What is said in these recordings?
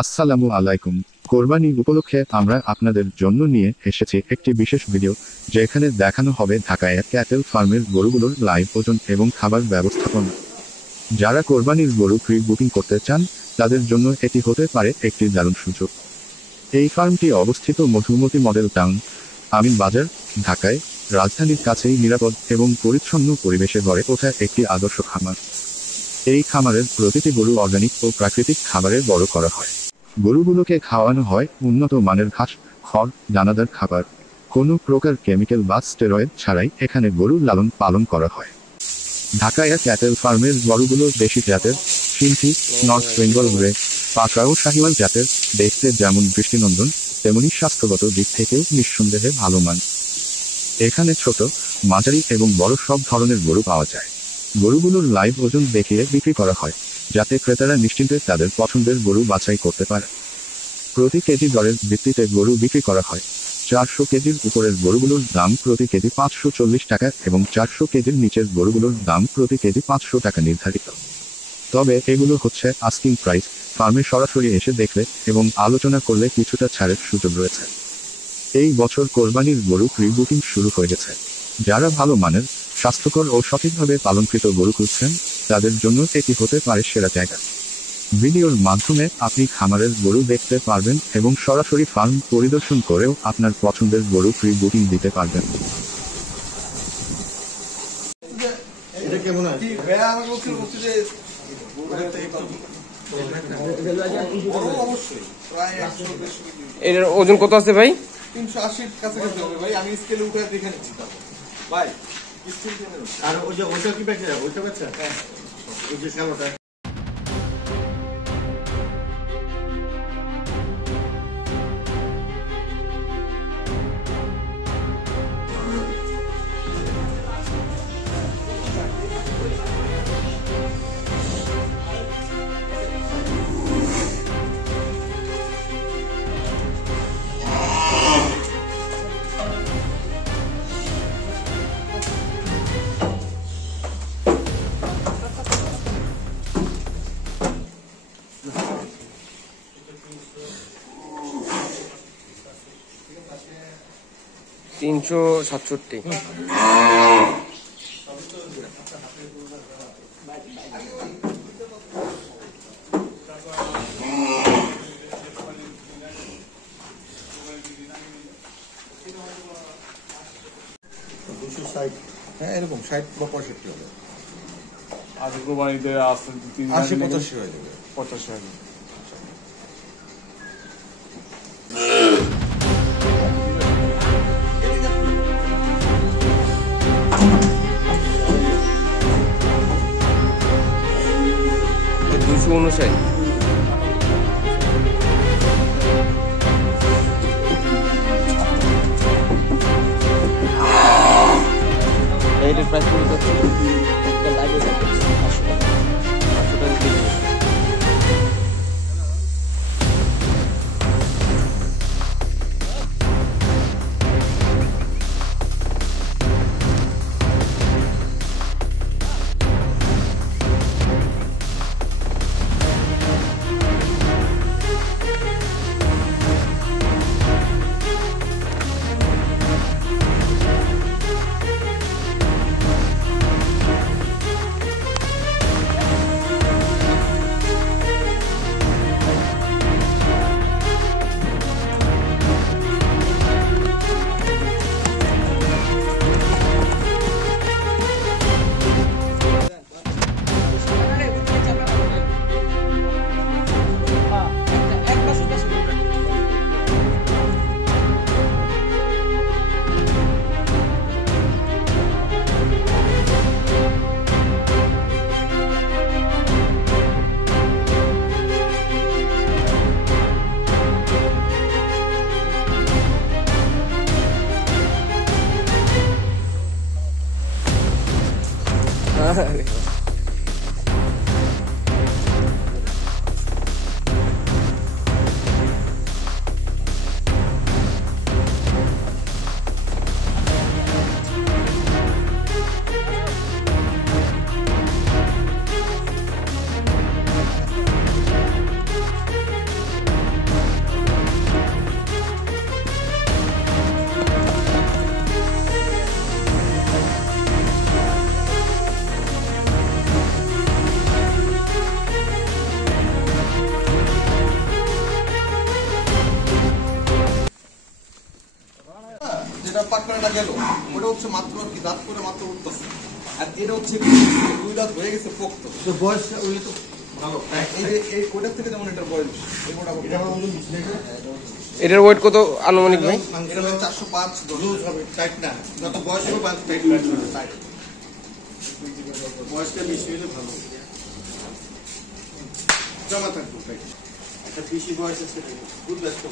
আসসালামু আলাইকুম। কোরবানি উপলক্ষে আমরা আপনাদের জন্য নিয়ে এসেছি একটি বিশেষ ভিডিও, যেখানে দেখানো হবে ঢাকায় ক্যাটেল ফার্মের গরুগুলোর লাইভ ওজন এবং খাবার ব্যবস্থাপনা। যারা কোরবানির গরু প্রি বুকিং করতে চান, তাদের জন্য এটি হতে পারে একটি দারুণ সুযোগ। এই ফার্মটি অবস্থিত মধুমতি মডেল টাউন, আমিন বাজার, ঢাকায়। রাজধানীর কাছেই নিরাপদ এবং পরিচ্ছন্ন পরিবেশে গড়ে ওঠা একটি আদর্শ খামার। এই খামারের প্রতিটি গরু অর্গানিক ও প্রাকৃতিক খাবারে বড় করা হয়। গরুগুলোকে খাওয়ানো হয় উন্নত মানের ঘাস, খড়, দানাদার খাবার। কোনো প্রকার কেমিক্যাল বা স্টেরয়েড ছাড়াই এখানে গরু লালন পালন করা হয়। ঢাকায় ক্যাটেল ফার্মের গরুগুলো দেশি জাতের, সিন্ধি, নর্থ বেঙ্গল গ্রে, পাকড়া ও শাহিওয়াল জাতের। দেখতে যেমন দৃষ্টিনন্দন, তেমনি স্বাস্থ্যগত দিক থেকেও নিঃসন্দেহে ভালো মান। এখানে ছোট, মাঝারি এবং বড় সব ধরনের গরু পাওয়া যায়। গরুগুলোর লাইভ ওজন দেখিয়ে বিক্রি করা হয়, যাতে ক্রেতারা নিশ্চিন্তে তাদের পছন্দের গরু বাছাই করতে পারে। প্রতি কেজি দরের ভিত্তিতে গরু বিক্রি করা হয়। 400 কেজির উপরের গরুগুলোর দাম প্রতি কেজি 540 টাকা এবং 400 কেজির নিচের গরুগুলোর দাম প্রতি কেজি 500 টাকা নির্ধারিত। তবে এগুলো হচ্ছে আস্কিং প্রাইস। ফার্মে সরাসরি এসে দেখলে এবং আলোচনা করলে কিছুটা ছাড়ের সুযোগ রয়েছে। এই বছর কোরবানির গরু প্রি বুকিং শুরু হয়ে গেছে। যারা ভালো মানের, স্বাস্থ্যকর ও সঠিকভাবে পালনকৃত গরু খুঁজছেন, তাদের জন্য এটি হতে পারে সেরা জায়গা। ভিডিওর মাধ্যমে আপনি খামারের গরু দেখতে পারবেন এবং সরাসরি ফার্ম পরিদর্শন করেও আপনার পছন্দের গরু প্রি বুকিং দিতে পারবেন। এর ওজন কত আছে ভাই? 380 কাছাকাছি হবে ভাই। আমি স্কেলে উঠে দেখে নিচ্ছি ভাই। আর ওইটা কি বেচে? ওইটা বেচে? হ্যাঁ, ওই যে কালোটা। $367। হ্যাঁ, এরকম 60 বা 65 হবে। আজকে কোরবানিতে আসতে 80-85 হয়ে যাবে। 85 হয়ে যাবে। এইটার প্রাইস কত যাচ্ছে? এটা লাইভে যাচ্ছে 500 টাকা। 500 টাকা কেজি। ওটা গেল, ওটা হচ্ছে মাত্র আর কি দাঁত করে মাত্র উঠতেছে, আর এটা হচ্ছে 2 দাঁত হয়ে গেছে পোক্ত। তো বয়স ওই তো ভালো এই ওটার থেকে যেমন এটার বয়স এই মোটামুটি এটা আমার ওজন বেশি না, এটার ওয়েট কত আনুমানিক ভাই? এটা হলো 405 লুজ হবে, টাইট না। যত বয়স হবে টাইট হবে, টাইট। বয়সটা বেশি হলে ভালো, জমা থাকবে টাইট। একটা বেশি বয়স আছে গুড ব্যস্ত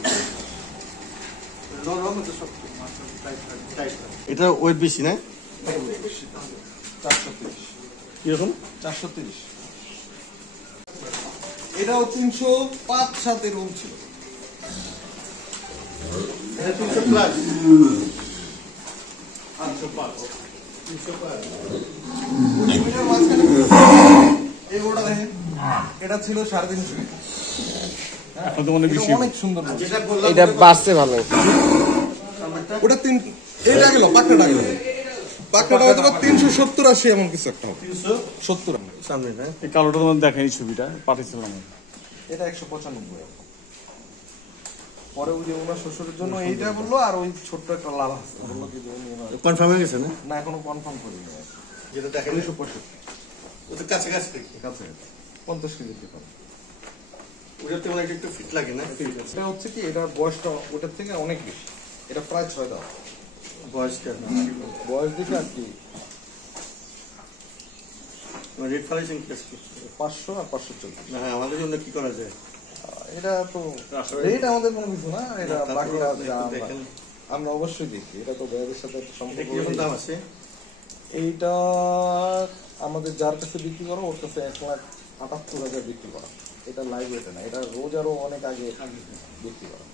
নরম তো সব টাইট টাইট। এটা ওয়েট বেশি না? 430 কিরকম? 430 এটাও 305-7 এরকম ছিল। এটা 300 প্লাস। এটার মাঝখানে এই ওটা দেখেন, এটা ছিল 350। এখন তো মনে এটা বেশি অনেক সুন্দর গরু। যেটা বললাম এটা বাড়ছে ভালো। ওটা এটা গেল পাকড়াটা গেল, পাকড়াটা হয়তো 370-80 এমন কিছু একটা হবে। 70 সামনে না? এই কালোটা তোমার দেখেনি ছবিটা পাঠিয়েছিলাম আমি। এটা 195। পরে ওই যে ওনার শ্বশুরের জন্য এইটা বললো, আর ওই ছোট্ট একটা লাভ আছে বললো কি যে উনি কনফার্ম হয়ে গেছে না? না এখনো কনফার্ম করিনি। যেটা দেখেন 265 ওদের কাছাকাছি দেখি। কাছে 50 কেজি দিতে পারে। ওটার তেমন একটু ফিট লাগে না? এটা হচ্ছে কি এটার বয়সটা ওটার থেকে অনেক বেশি, এটা প্রায় 6 দাঁত বয়সটা বয়স দেখে আর কি। রেড ফালাইছেন কি আছে? 500 আর 540। না, হ্যাঁ, আমাদের জন্য কি করা যায়? এটা তো রেট আমাদের কোনো কিছু না, এটা তারপরে বাকিটা আপনি যা একটু আমরা- দেখেন। আমরা অবশ্যই দেখি, এটা তো ব্যয়ের সাথে একটা এটা সম্পর্ক কিরকম দাম রয়েছে। আছে? এইটা আমাদের যার কাছে বিক্রি করো ওর কাছে 1,78,000 বিক্রি করা। এটা লাইভ ওয়েটে না, এটা রোজ আরো অনেক আগে বিক্রি করা।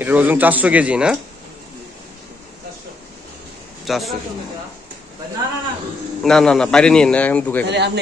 এটার ওজন 400 কেজি না? 400 কেজি। না না না, বাইরে নিয়ে না, এখন ঢুকে তাহলে আপনি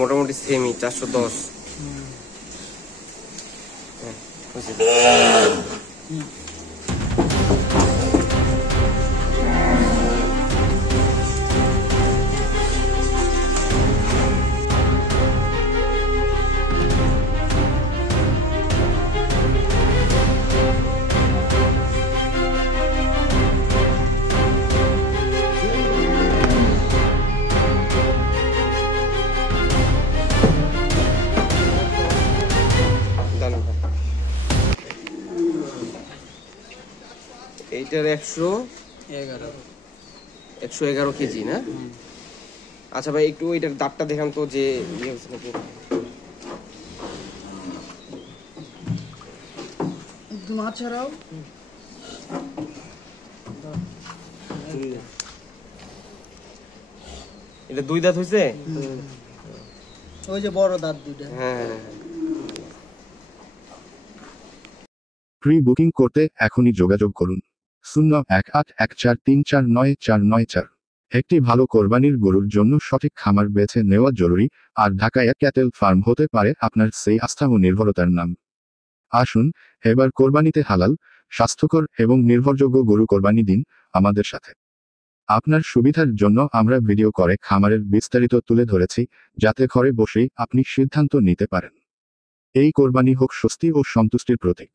মোটামুটি সেমি 410। হ্যাঁ, বুঝছি। দাঁড়ান, দাঁড়ান। এইটার 111 কেজি না? আচ্ছা ভাই, একটু এটার দাঁতটা দেখান তো, যে ইয়ে হচ্ছে নাকি। এটা 2 দাঁত হয়েছে? ওই যে বড় দাঁত দুইটা। হ্যাঁ হ্যাঁ, হ্যাঁ। প্রি বুকিং করতে এখনই যোগাযোগ করুন 01814349494। একটি ভালো কোরবানির গরুর জন্য সঠিক খামার বেছে নেওয়া জরুরি, আর ঢাকায় ক্যাটেল ফার্ম হতে পারে আপনার সেই আস্থা ও নির্ভরতার নাম। আসুন এবার কোরবানিতে হালাল, স্বাস্থ্যকর এবং নির্ভরযোগ্য গরু কোরবানি দিন আমাদের সাথে। আপনার সুবিধার জন্য আমরা ভিডিও করে খামারের বিস্তারিত তুলে ধরেছি, যাতে ঘরে বসেই আপনি সিদ্ধান্ত নিতে পারেন। এই কোরবানি হোক স্বস্তি ও সন্তুষ্টির প্রতীক।